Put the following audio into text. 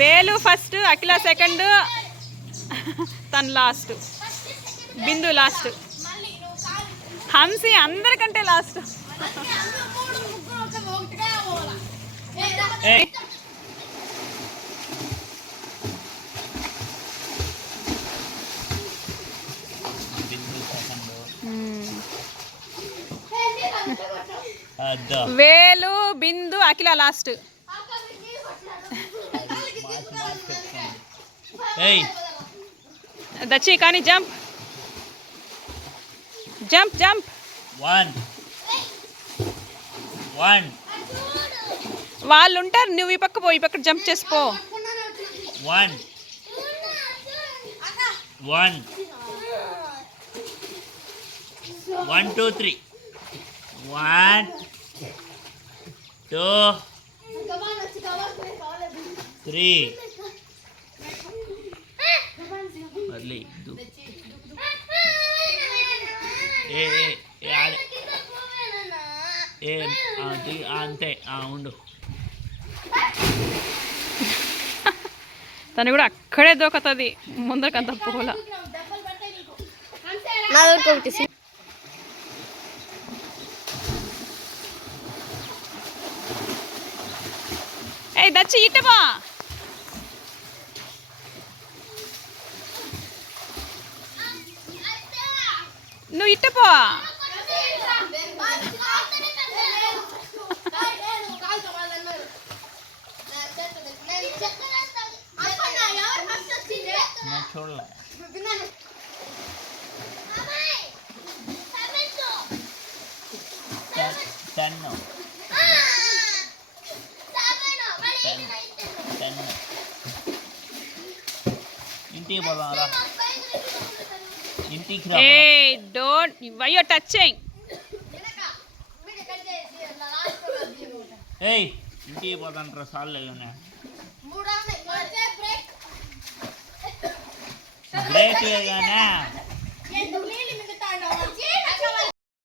వేలు ఫస్ట్, అఖిల సెకండ్, తను లాస్ట్, బిందు లాస్ట్, హంసి అందరికంటే లాస్ట్. వేలు, బిందు, అఖిల లాస్ట్. దచ్చి కానీ జంప్ జంప్ జంప్. 1 1 వాళ్ళు ఉంటారు, నువ్వు ఈ పక్క పో, ఈ పక్క జంప్ చేసిపో. 1 1 1 2 3 1 2 3 మళ్ళీ అంతే ఉండు. తను కూడా అక్కడే దూకుతుంది, ముందరకి అంత పోలా. ఏ దచ్చి ఇట్టవా, నువ్వు ఇట్టపో. చూడలే 10 ఇంటికి పోదాం. ఇంటికి రా. Don't why you touching. ఇంటికి పోతాంట్రా సార్లు. బ్రేక్ లేగానే